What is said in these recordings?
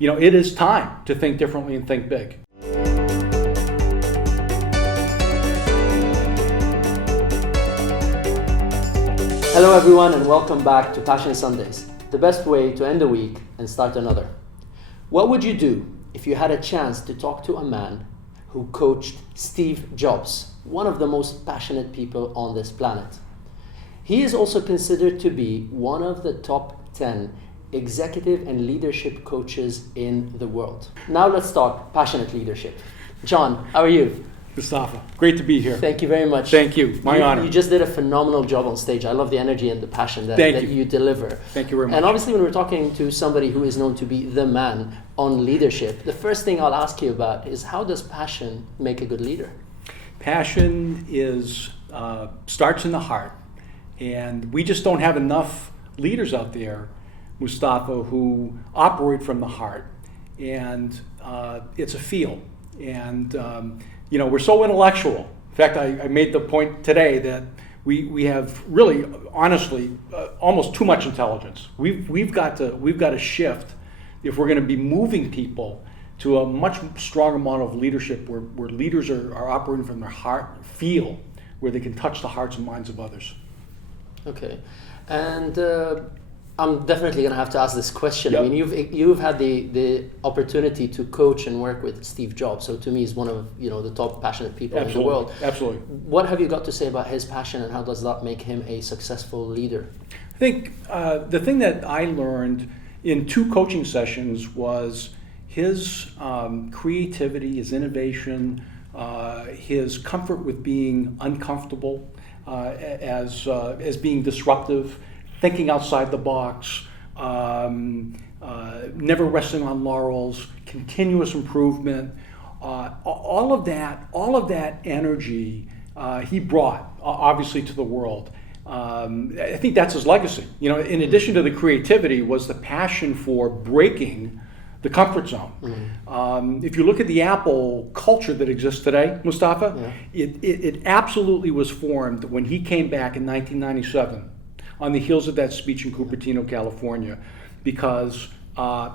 it is time to think differently and think big. Hello everyone, and welcome back to Passion Sundays, the best way to end a week and start another. What would you do if you had a chance to talk to a man who coached Steve Jobs, one of the most passionate people on this planet? He is also considered to be one of the top 10 executive and leadership coaches in the world. Now let's talk passionate leadership. John, how are you? Moustafa, great to be here. Thank you very much. Thank you. My honor. You just did a phenomenal job on stage. I love the energy and the passion that you deliver. Thank you very much. And obviously when we're talking to somebody who is known to be the man on leadership, the first thing I'll ask you about is, how does passion make a good leader? Passion starts in the heart. And we just don't have enough leaders out there, Moustafa, who operate from the heart. And it's a feel. And we're so intellectual. In fact, I made the point today that we have really, honestly, almost too much intelligence. We've got to shift if we're going to be moving people to a much stronger model of leadership where leaders are operating from their heart, feel, where they can touch the hearts and minds of others. Okay, and I'm definitely going to have to ask this question. Yep. I mean, you've had the opportunity to coach and work with Steve Jobs, so to me he's one of the top passionate people in the world. Absolutely. What have you got to say about his passion, and how does that make him a successful leader? I think the thing that I learned in 2 coaching sessions was his creativity, his innovation, his comfort with being uncomfortable, as being disruptive, thinking outside the box, never resting on laurels, continuous improvement, all of that energy he brought obviously to the world. I think that's his legacy. In addition to the creativity was the passion for breaking the comfort zone. Mm-hmm. If you look at the Apple culture that exists today, Moustafa, it absolutely was formed when he came back in 1997 on the heels of that speech in Cupertino, California, because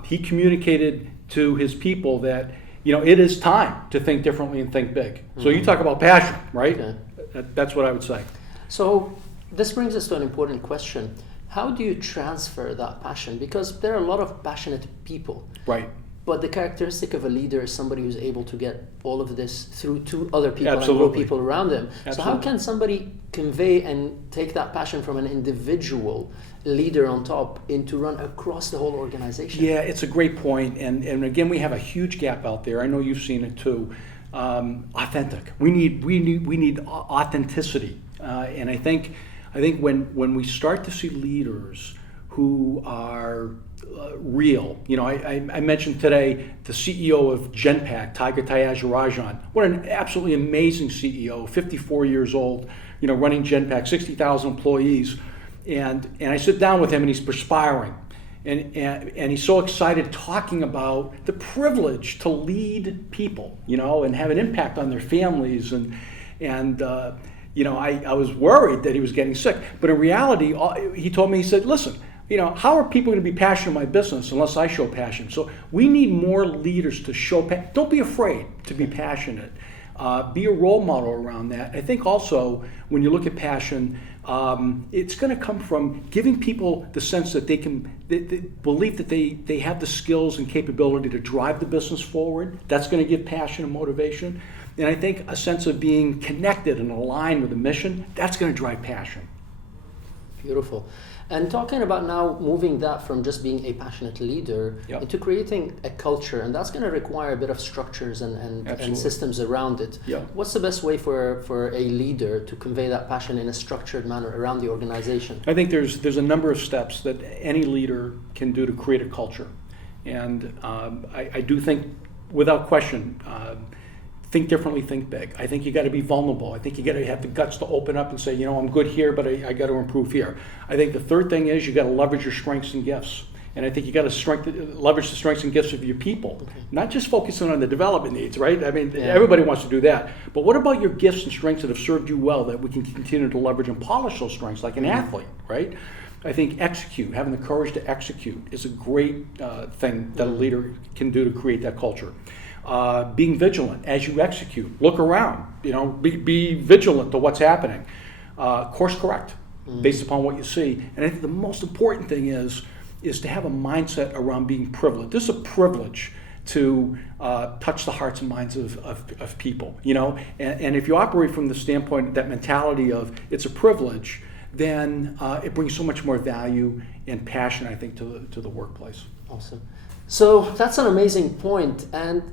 he communicated to his people that it is time to think differently and think big. Mm-hmm. So you talk about passion, right? Okay. That's what I would say. So this brings us to an important question. How do you transfer that passion? Because there are a lot of passionate people. Right. But the characteristic of a leader is somebody who's able to get all of this through to other people. Absolutely. And grow people around them. Absolutely. So how can somebody convey and take that passion from an individual leader on top into run across the whole organization? Yeah, it's a great point. And again, we have a huge gap out there. I know you've seen it too. Authentic. We need authenticity. And I think when we start to see leaders who are real, I mentioned today the CEO of Genpact, Tiger Tyagarajan. What an absolutely amazing CEO, 54 years old, running Genpact, 60,000 employees. And I sit down with him and he's perspiring. And he's so excited talking about the privilege to lead people, and have an impact on their families. I was worried that he was getting sick. But in reality, he told me, he said, listen, how are people going to be passionate in my business unless I show passion? So we need more leaders to show passion. Don't be afraid to be passionate. Be a role model around that. I think also when you look at passion, it's going to come from giving people the sense that they believe that they have the skills and capability to drive the business forward. That's going to give passion and motivation. And I think a sense of being connected and aligned with a mission, that's going to drive passion. Beautiful. And talking about now moving that from just being a passionate leader into creating a culture, and that's going to require a bit of structures and systems around it. Yeah. What's the best way for a leader to convey that passion in a structured manner around the organization? I think there's a number of steps that any leader can do to create a culture. And I do think, without question, think differently, think big. I think you got to be vulnerable. I think you got to have the guts to open up and say, I'm good here, but I got to improve here. I think the third thing is you got to leverage your strengths and gifts. And I think you got to leverage the strengths and gifts of your people, not just focusing on the development needs, right? I mean, everybody wants to do that. But what about your gifts and strengths that have served you well that we can continue to leverage and polish those strengths like an athlete, right? I think having the courage to execute is a great thing that a leader can do to create that culture. Being vigilant as you execute. Look around, be vigilant to what's happening. Course correct based upon what you see. And I think the most important thing is to have a mindset around being privileged. This is a privilege to touch the hearts and minds of people, and if you operate from the standpoint, that mentality of it's a privilege, then it brings so much more value and passion, I think, to the workplace. Awesome. So that's an amazing point. And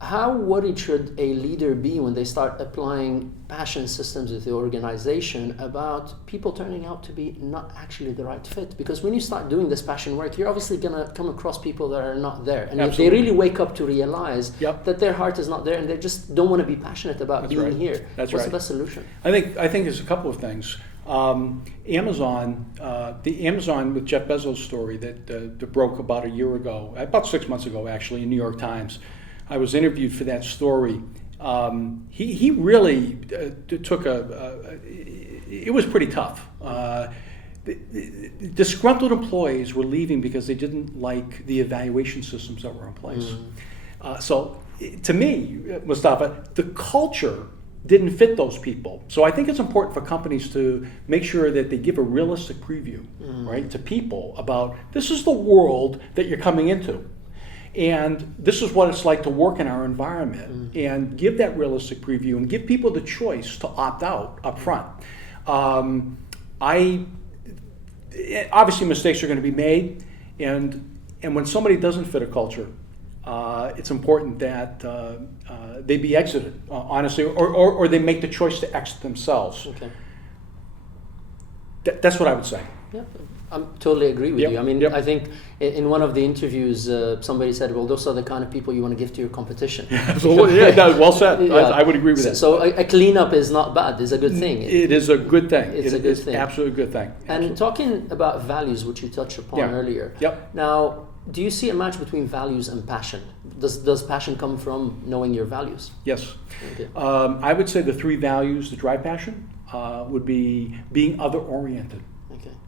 how worried should a leader be when they start applying passion systems with the organization about people turning out to be not actually the right fit? Because when you start doing this passion work, you're obviously going to come across people that are not there. And if they really wake up to realize that their heart is not there and they just don't want to be passionate about being here, what's the best solution? I think there's a couple of things. Amazon with Jeff Bezos' story that broke about a year ago, about 6 months ago actually, in New York Times. I was interviewed for that story. He really took it was pretty tough. Disgruntled employees were leaving because they didn't like the evaluation systems that were in place. So to me, Moustafa, the culture didn't fit those people. So I think it's important for companies to make sure that they give a realistic preview, right, to people about this is the world that you're coming into. And this is what it's like to work in our environment, and give that realistic preview and give people the choice to opt out up front. Obviously mistakes are going to be made, and when somebody doesn't fit a culture, it's important that they be exited, honestly, or they make the choice to exit themselves. Okay. That's what I would say. Yeah, I totally agree with you. I mean, I think in one of the interviews, somebody said, well, those are the kind of people you want to give to your competition. Absolutely. Well said. Yeah. I would agree with that. So a cleanup is not bad. It's a good thing. It is a good thing. It's a good thing. Absolutely a good thing. And talking about values, which you touched upon earlier. Now, do you see a match between values and passion? Does passion come from knowing your values? Yes. Okay. I would say the three values that drive passion would be being other-oriented.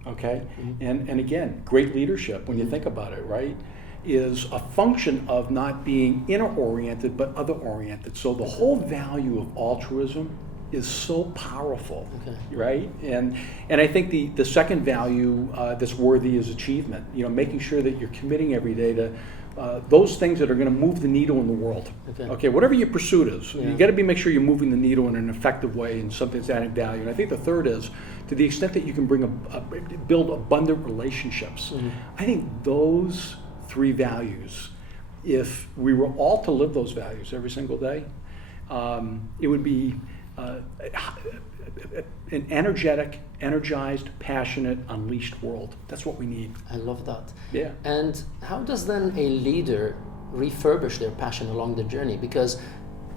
Okay, and again, great leadership, when you think about it, right, is a function of not being inner-oriented but other-oriented. So the whole value of altruism is so powerful, right? And I think the second value that's worthy is achievement. Making sure that you're committing every day to those things that are going to move the needle in the world. Okay, whatever your pursuit is, you got to make sure you're moving the needle in an effective way and something that's adding value. And I think the third is, to the extent that you can build abundant relationships. I think those three values, if we were all to live those values every single day, it would be an energetic, energized, passionate, unleashed world. That's what we need. I love that. Yeah. And how does then a leader refurbish their passion along the journey? Because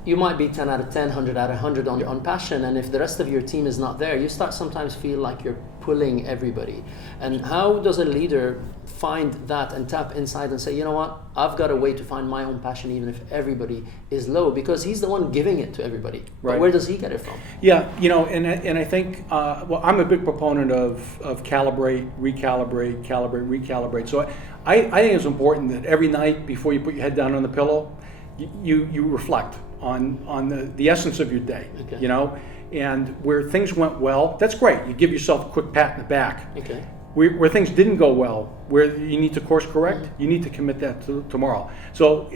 you might be 10 out of 10, 100 out of 100 on passion, and if the rest of your team is not there, you start sometimes feel like you're pulling everybody. And how does a leader find that and tap inside and say, you know what, I've got a way to find my own passion even if everybody is low, because he's the one giving it to everybody. Right. But where does he get it from? Yeah, and I think, I'm a big proponent of calibrate, recalibrate. So I think it's important that every night before you put your head down on the pillow, you reflect on the essence of your day, and where things went well, that's great. You give yourself a quick pat in the back. Okay. Where things didn't go well, where you need to course correct, you need to commit that to tomorrow. So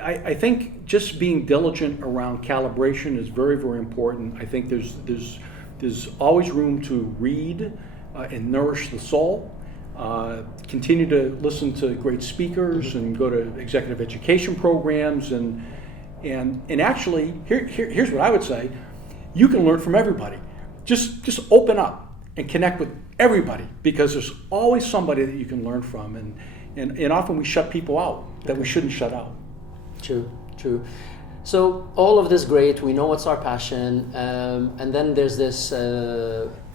I think just being diligent around calibration is very, very important. I think there's always room to read and nourish the soul. Continue to listen to great speakers and go to executive education programs and actually here's what I would say: you can learn from everybody. Just open up and connect with everybody, because there's always somebody that you can learn from, and often we shut people out that we shouldn't shut out. True. So all of this great, we know what's our passion, and then there's this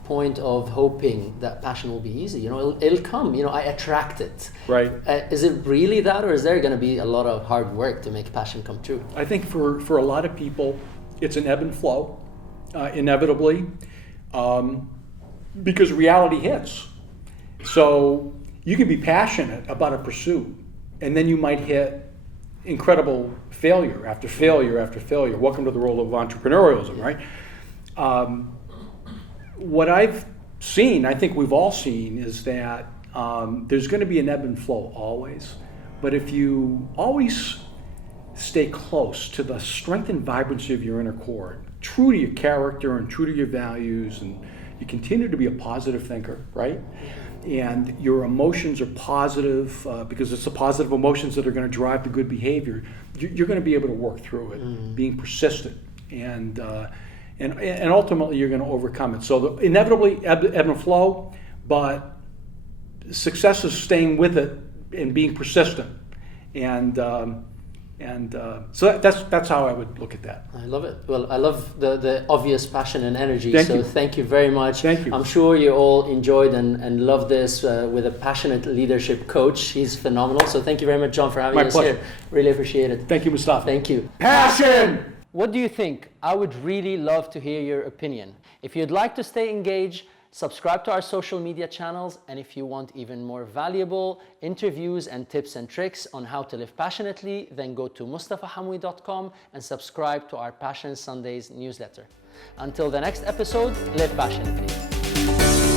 point of hoping that passion will be easy. It'll come. I attract it. Right. Is it really that, or is there going to be a lot of hard work to make passion come true? I think for a lot of people, it's an ebb and flow, inevitably, because reality hits. So you can be passionate about a pursuit, and then you might hit incredible failure after failure after failure. Welcome to the role of entrepreneurialism, right? What I've seen, I think we've all seen, is that there's going to be an ebb and flow always. But if you always stay close to the strength and vibrancy of your inner core, true to your character and true to your values, and you continue to be a positive thinker, right? And your emotions are positive because it's the positive emotions that are going to drive the good behavior. You're going to be able to work through it, being persistent, and ultimately you're going to overcome it. So inevitably ebb and flow, but success is staying with it and being persistent, and so that's how I would look at that. I love it. Well, I love the obvious passion and energy. Thank you. Thank you very much. Thank you. I'm sure you all enjoyed and loved this with a passionate leadership coach. He's phenomenal. So thank you very much, John, for having us here. Really appreciate it. Thank you, Moustafa. Thank you. Passion! What do you think? I would really love to hear your opinion. If you'd like to stay engaged, subscribe to our social media channels, and if you want even more valuable interviews and tips and tricks on how to live passionately, then go to MoustafaHamwi.com and subscribe to our Passion Sundays newsletter. Until the next episode, live passionately.